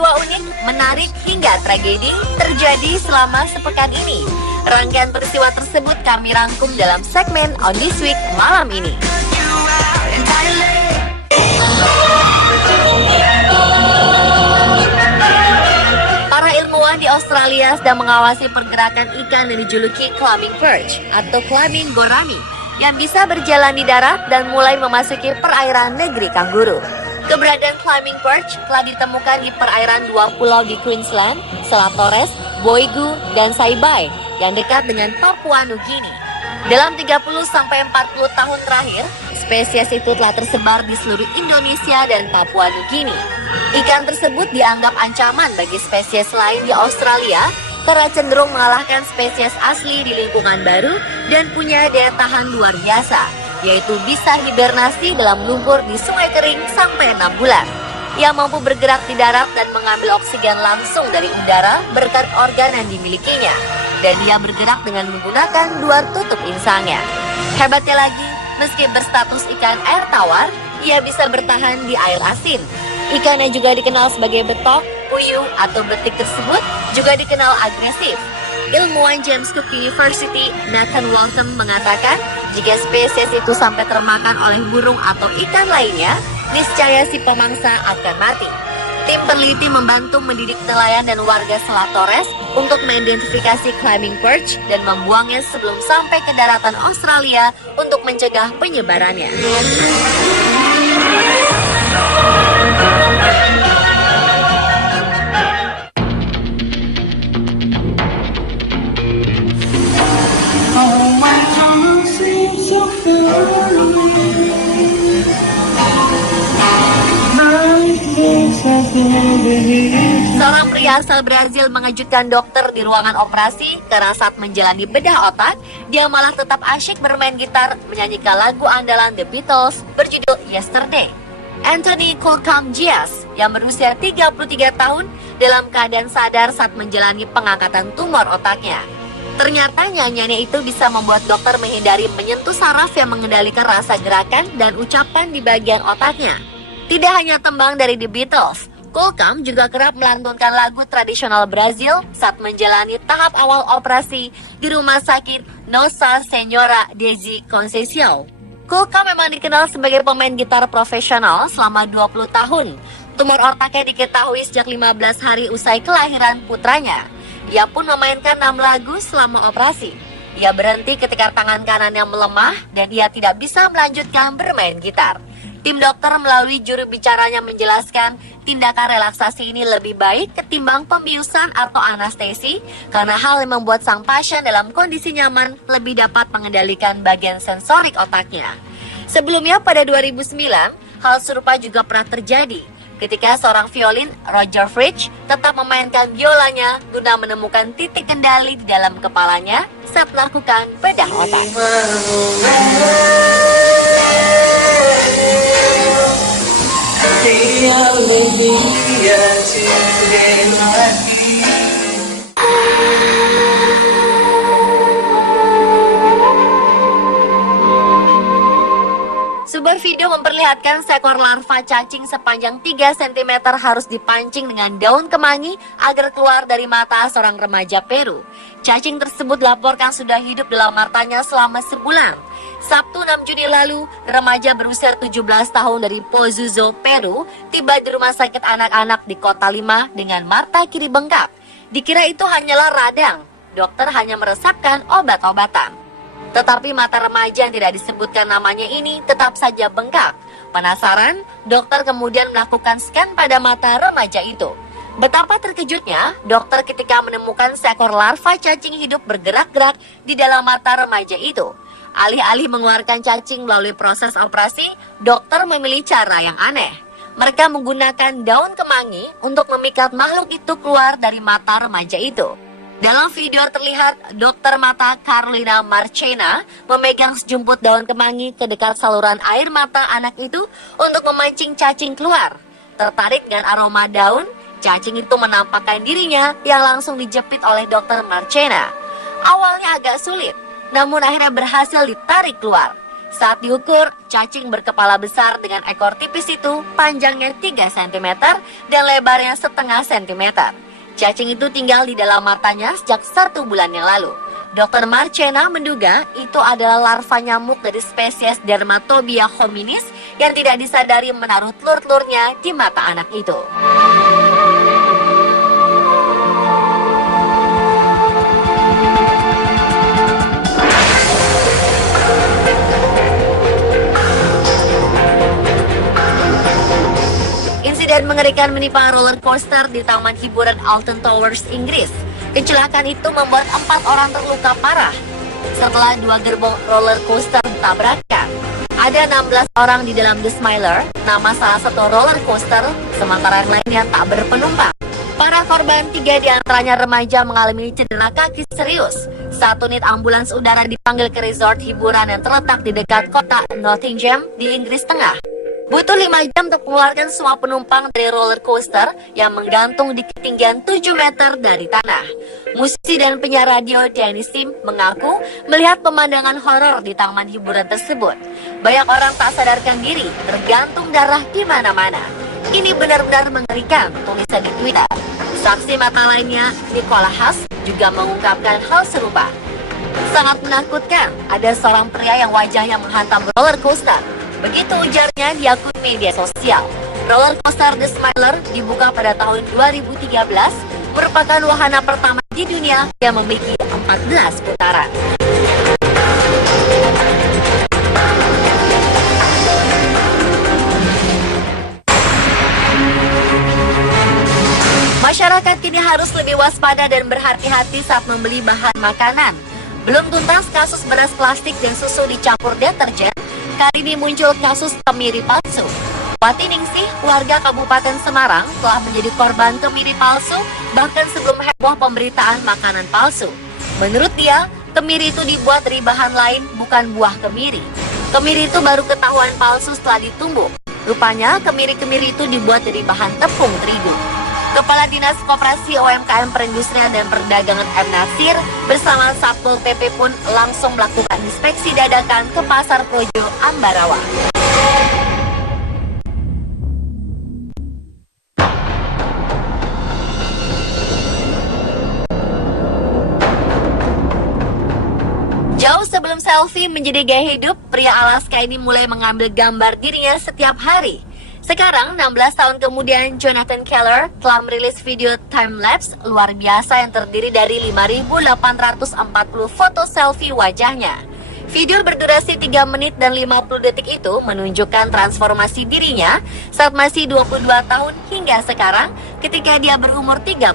peristiwa unik, menarik hingga tragedi terjadi selama sepekan ini. Rangkaian peristiwa tersebut kami rangkum dalam segmen On This Week malam ini. Para ilmuwan di Australia sedang mengawasi pergerakan ikan yang dijuluki climbing perch atau climbing gourami yang bisa berjalan di darat dan mulai memasuki perairan negeri kanguru. Keberadaan climbing perch telah ditemukan di perairan dua pulau di Queensland, Selat Torres, Boigu, dan Saibai yang dekat dengan Papua Nugini. Dalam 30-40 tahun terakhir, spesies itu telah tersebar di seluruh Indonesia dan Papua Nugini. Ikan tersebut dianggap ancaman bagi spesies lain di Australia karena cenderung mengalahkan spesies asli di lingkungan baru dan punya daya tahan luar biasa, yaitu bisa hibernasi dalam lumpur di sungai kering sampai 6 bulan. Ia mampu bergerak di darat dan mengambil oksigen langsung dari udara berkat organ yang dimilikinya. Dan ia bergerak dengan menggunakan 2 tutup insangnya. Hebatnya lagi, meski berstatus ikan air tawar, ia bisa bertahan di air asin. Ikan yang juga dikenal sebagai betok, puyuh, atau betik tersebut juga dikenal agresif. Ilmuwan James Cook University, Nathan Waltham mengatakan, jika spesies itu sampai termakan oleh burung atau ikan lainnya, niscaya si pemangsa akan mati. Tim peneliti membantu mendidik nelayan dan warga Selat Torres untuk mengidentifikasi climbing perch dan membuangnya sebelum sampai ke daratan Australia untuk mencegah penyebarannya. Seorang pria asal Brazil mengejutkan dokter di ruangan operasi karena saat menjalani bedah otak, dia malah tetap asyik bermain gitar menyanyikan lagu andalan The Beatles berjudul Yesterday. Anthony Colcom Diaz yang berusia 33 tahun dalam keadaan sadar saat menjalani pengangkatan tumor otaknya. Ternyata nyanyiannya itu bisa membuat dokter menghindari menyentuh saraf yang mengendalikan rasa gerakan dan ucapan di bagian otaknya. Tidak hanya tembang dari The Beatles, Colcom juga kerap melantunkan lagu tradisional Brazil saat menjalani tahap awal operasi di rumah sakit Nossa Senhora de Conceição. Colcom memang dikenal sebagai pemain gitar profesional selama 20 tahun. Tumor otaknya diketahui sejak 15 hari usai kelahiran putranya. Ia pun memainkan 6 lagu selama operasi. Ia berhenti ketika tangan kanannya melemah dan ia tidak bisa melanjutkan bermain gitar. Tim dokter melalui juru bicaranya menjelaskan tindakan relaksasi ini lebih baik ketimbang pembiusan atau anestesi karena hal yang membuat sang pasien dalam kondisi nyaman lebih dapat mengendalikan bagian sensorik otaknya. Sebelumnya pada 2009, hal serupa juga pernah terjadi ketika seorang violin Roger Fritsch tetap memainkan biolanya guna menemukan titik kendali di dalam kepalanya saat melakukan bedah otak. Sebuah video memperlihatkan seekor larva cacing sepanjang 3 cm harus dipancing dengan daun kemangi agar keluar dari mata seorang remaja Peru. Cacing tersebut dilaporkan sudah hidup dalam matanya selama sebulan. Sabtu 6 Juni lalu, remaja berusia 17 tahun dari Pozuzo, Peru, tiba di rumah sakit anak-anak di Kota Lima dengan mata kiri bengkak. Dikira itu hanyalah radang. Dokter hanya meresepkan obat-obatan. Tetapi mata remaja yang tidak disebutkan namanya ini tetap saja bengkak. Penasaran, dokter kemudian melakukan scan pada mata remaja itu. Betapa terkejutnya dokter ketika menemukan seekor larva cacing hidup bergerak-gerak di dalam mata remaja itu. Alih-alih mengeluarkan cacing melalui proses operasi, dokter memilih cara yang aneh. Mereka menggunakan daun kemangi untuk memikat makhluk itu keluar dari mata remaja itu. Dalam video terlihat dokter mata Carolina Marchena memegang sejumput daun kemangi ke dekat saluran air mata anak itu untuk memancing cacing keluar. Tertarik dengan aroma daun, cacing itu menampakkan dirinya yang langsung dijepit oleh dokter Marchena. Awalnya agak sulit, namun akhirnya berhasil ditarik keluar. Saat diukur, cacing berkepala besar dengan ekor tipis itu panjangnya 3 cm dan lebarnya setengah cm. Cacing itu tinggal di dalam matanya sejak 1 bulan yang lalu. Dr. Marcena menduga itu adalah larva nyamuk dari spesies Dermatobia hominis yang tidak disadari menaruh telur-telurnya di mata anak itu. Insiden mengerikan menimpa roller coaster di Taman Hiburan Alton Towers, Inggris. Kecelakaan itu membuat 4 orang terluka parah setelah 2 gerbong roller coaster tabrakan. Ada 16 orang di dalam The Smiler, nama salah satu roller coaster, sementara yang lainnya tak berpenumpang. Para korban, 3 diantaranya remaja, mengalami cedera kaki serius. 1 unit ambulans udara dipanggil ke resort hiburan yang terletak di dekat kota Nottingham di Inggris Tengah. Butuh 5 jam untuk mengeluarkan semua penumpang dari roller coaster yang menggantung di ketinggian 7 meter dari tanah. Musisi dan penyiar radio Danny Sim mengaku melihat pemandangan horor di taman hiburan tersebut. Banyak orang tak sadarkan diri, tergantung darah di mana-mana. Ini benar-benar mengerikan, tulisan di Twitter. Saksi mata lainnya, Nicola Haas, juga mengungkapkan hal serupa. Sangat menakutkan, ada seorang pria yang wajahnya menghantam roller coaster. Begitu ujarnya di akun media sosial. Roller coaster The Smiler dibuka pada tahun 2013, merupakan wahana pertama di dunia yang memiliki 14 putaran. Masyarakat kini harus lebih waspada dan berhati-hati saat membeli bahan makanan. Belum tuntas kasus beras plastik dan susu dicampur deterjen, kali ini muncul kasus kemiri palsu. Wati Ningsih, warga Kabupaten Semarang, telah menjadi korban kemiri palsu bahkan sebelum heboh pemberitaan makanan palsu. Menurut dia, kemiri itu dibuat dari bahan lain, bukan buah kemiri. Kemiri itu baru ketahuan palsu setelah ditumbuk. Rupanya kemiri-kemiri itu dibuat dari bahan tepung terigu. Kepala Dinas Koperasi UMKM Perindustrian dan Perdagangan M. Nasir bersama Satpol PP pun langsung melakukan inspeksi dadakan ke Pasar Projo, Ambarawa. Jauh sebelum selfie menjadi gaya hidup, pria Alaska ini mulai mengambil gambar dirinya setiap hari. Sekarang, 16 tahun kemudian, Jonathan Keller telah merilis video time-lapse luar biasa yang terdiri dari 5.840 foto selfie wajahnya. Video berdurasi 3 menit dan 50 detik itu menunjukkan transformasi dirinya saat masih 22 tahun hingga sekarang ketika dia berumur 39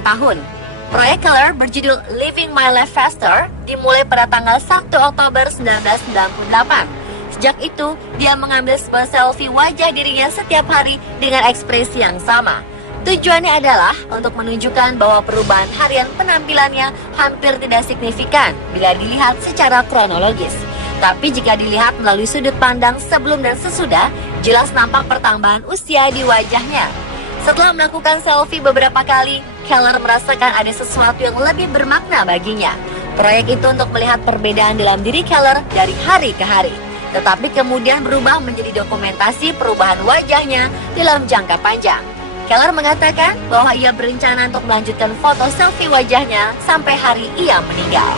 tahun. Proyek Keller berjudul Living My Life Faster dimulai pada tanggal 1 Oktober 1998. Sejak itu, dia mengambil sebuah selfie wajah dirinya setiap hari dengan ekspresi yang sama. Tujuannya adalah untuk menunjukkan bahwa perubahan harian penampilannya hampir tidak signifikan bila dilihat secara kronologis. Tapi jika dilihat melalui sudut pandang sebelum dan sesudah, jelas nampak pertambahan usia di wajahnya. Setelah melakukan selfie beberapa kali, Keller merasakan ada sesuatu yang lebih bermakna baginya. Proyek itu untuk melihat perbedaan dalam diri Keller dari hari ke hari, tetapi kemudian berubah menjadi dokumentasi perubahan wajahnya dalam jangka panjang. Keller mengatakan bahwa ia berencana untuk melanjutkan foto selfie wajahnya sampai hari ia meninggal.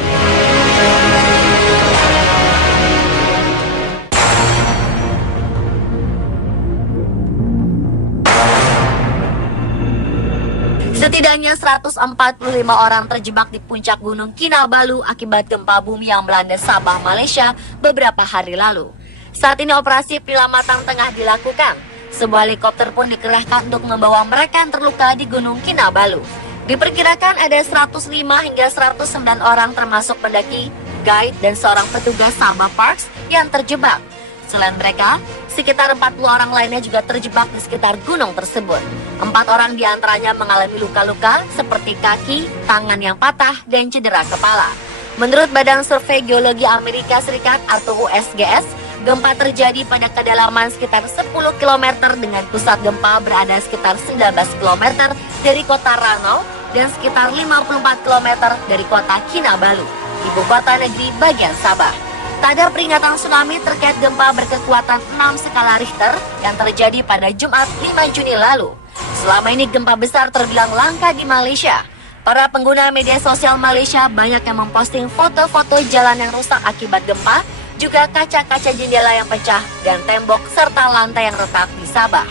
Setidaknya 145 orang terjebak di puncak Gunung Kinabalu akibat gempa bumi yang melanda Sabah, Malaysia beberapa hari lalu. Saat ini operasi penyelamatan tengah dilakukan. Sebuah helikopter pun dikerahkan untuk membawa mereka yang terluka di Gunung Kinabalu. Diperkirakan ada 105 hingga 109 orang termasuk pendaki, guide, dan seorang petugas Sabah Parks yang terjebak. Selain mereka, sekitar 40 orang lainnya juga terjebak di sekitar gunung tersebut. 4 orang diantaranya mengalami luka-luka seperti kaki, tangan yang patah, dan cedera kepala. Menurut Badan Survei Geologi Amerika Serikat atau USGS, gempa terjadi pada kedalaman sekitar 10 km dengan pusat gempa berada sekitar 19 km dari kota Ranau dan sekitar 54 km dari kota Kinabalu, ibu kota negeri bagian Sabah. Tak ada peringatan tsunami terkait gempa berkekuatan 6 skala Richter yang terjadi pada Jumat 5 Juni lalu. Selama ini gempa besar terbilang langka di Malaysia. Para pengguna media sosial Malaysia banyak yang memposting foto-foto jalan yang rusak akibat gempa, juga kaca-kaca jendela yang pecah dan tembok serta lantai yang retak di Sabah.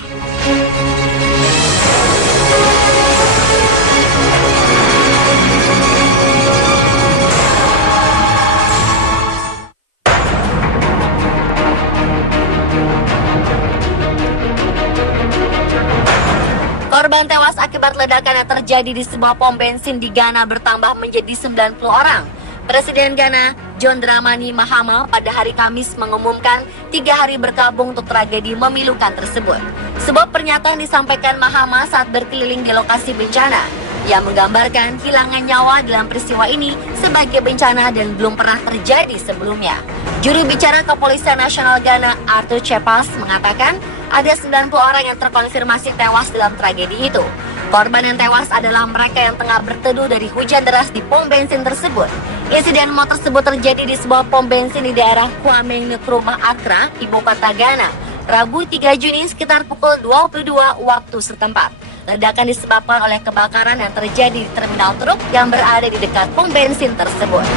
Korban tewas akibat ledakan yang terjadi di sebuah pom bensin di Ghana bertambah menjadi 90 orang. Presiden Ghana, John Dramani Mahama, pada hari Kamis mengumumkan 3 hari berkabung untuk tragedi memilukan tersebut. Sebuah pernyataan disampaikan Mahama saat berkeliling di lokasi bencana. Ia menggambarkan hilangan nyawa dalam peristiwa ini sebagai bencana dan belum pernah terjadi sebelumnya. Juru bicara Kepolisian Nasional Ghana, Arthur Cepas, mengatakan ada 90 orang yang terkonfirmasi tewas dalam tragedi itu. Korban yang tewas adalah mereka yang tengah berteduh dari hujan deras di pom bensin tersebut. Insiden maut tersebut terjadi di sebuah pom bensin di daerah Kwame Nkrumah, Accra, ibu kota Ghana, Rabu 3 Juni sekitar pukul 22 waktu setempat. Ledakan disebabkan oleh kebakaran yang terjadi di terminal truk yang berada di dekat pom bensin tersebut.